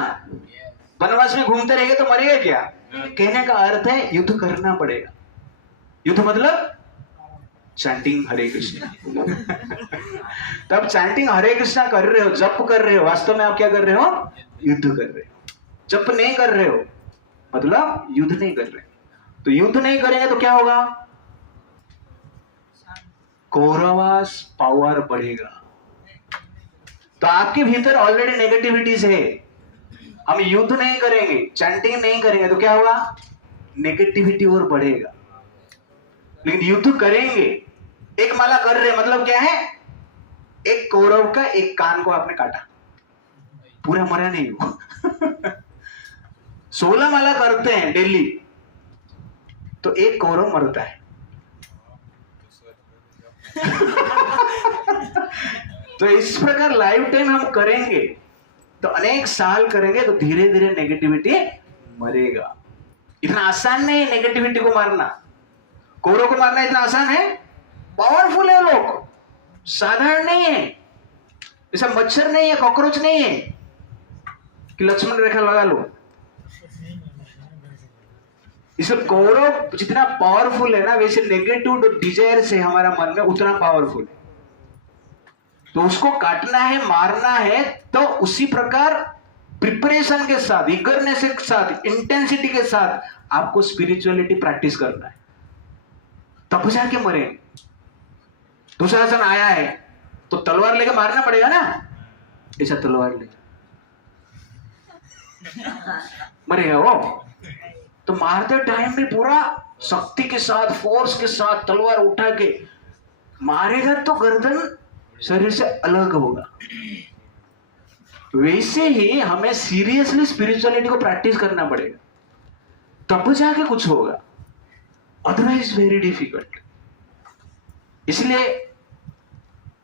वनवास में घूमते रहेंगे तो मरेगा क्या। कहने का अर्थ है युद्ध करना पड़ेगा। युद्ध मतलब चैंटिंग हरे कृष्णा। तब चैंटिंग हरे कृष्णा कर रहे हो, जप कर रहे हो, वास्तव में आप क्या कर रहे हो? युद्ध कर रहे हो। जप नहीं कर रहे हो मतलब युद्ध नहीं कर रहे। तो युद्ध नहीं करेंगे तो क्या होगा? कौरवास पावर बढ़ेगा। तो आपके भीतर ऑलरेडी नेगेटिविटीज है। हम युद्ध नहीं करेंगे, चैंटिंग नहीं करेंगे तो क्या होगा? नेगेटिविटी और बढ़ेगा। लेकिन युद्ध करेंगे, एक माला कर रहे मतलब क्या है? एक कौरव का एक कान को आपने काटा, पूरा मरा नहीं हो। 16 माला करते हैं डेली, तो एक कौरव मरता है। तो इस प्रकार लाइफ टाइम हम करेंगे तो अनेक साल करेंगे तो धीरे धीरे नेगेटिविटी मरेगा। इतना आसान नहीं है नेगेटिविटी को मारना। कौरव को मारना इतना आसान है? पावरफुल है लोग, साधारण नहीं है। ऐसा मच्छर नहीं है, कॉकरोच नहीं है कि लक्ष्मण रेखा लगा लो। इसलिए कौरव जितना पावरफुल है ना, वैसे नेगेटिव डिजायर से हमारा मन में उतना पावरफुल है। तो उसको काटना है, मारना है, तो उसी प्रकार प्रिपरेशन के साथ, इगरनेस के साथ, इंटेंसिटी के साथ आपको स्पिरिचुअलिटी प्रैक्टिस करना है, तब जाके मरेंगे। दुशासन आया है तो तलवार लेके मारना पड़ेगा ना, ऐसा तलवार लेके मरेगा वो। तो मारते टाइम में पूरा शक्ति के साथ, फोर्स के साथ तलवार उठा के मारेगा तो गर्दन शरीर से अलग होगा। वैसे ही हमें सीरियसली स्पिरिचुअलिटी को प्रैक्टिस करना पड़ेगा, तब जाके कुछ होगा, अदरवाइज वेरी डिफिकल्ट। इसलिए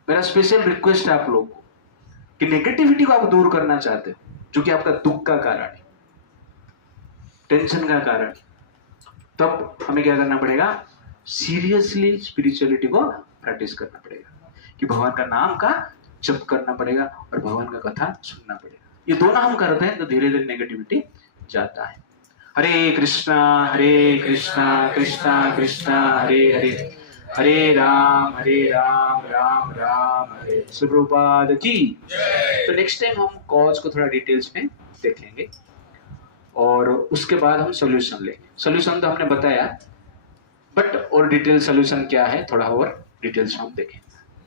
मेरा स्पेशल रिक्वेस्ट है आप लोगों को कि नेगेटिविटी को आप दूर करना चाहते हो, जो कि आपका दुख का कारण है, टेंशन का कारण है, तब हमें क्या करना पड़ेगा? सीरियसली स्पिरिचुअलिटी को प्रैक्टिस करना पड़ेगा कि भगवान का नाम का जप करना पड़ेगा और भगवान का कथा सुनना पड़ेगा। ये दोनों हम करते हैं तो धीरे धीरे नेगेटिविटी जाता है। हरे कृष्णा कृष्णा कृष्णा हरे हरे, हरे राम राम राम हरे। प्रभुपाद की। तो नेक्स्ट टाइम हम कॉज को थोड़ा डिटेल्स में देख लेंगे और उसके बाद हम सॉल्यूशन लेंगे। सॉल्यूशन तो हमने बताया, बट और डिटेल सॉल्यूशन क्या है थोड़ा और डिटेल्स हम देखें।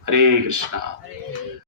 हरे कृष्णा।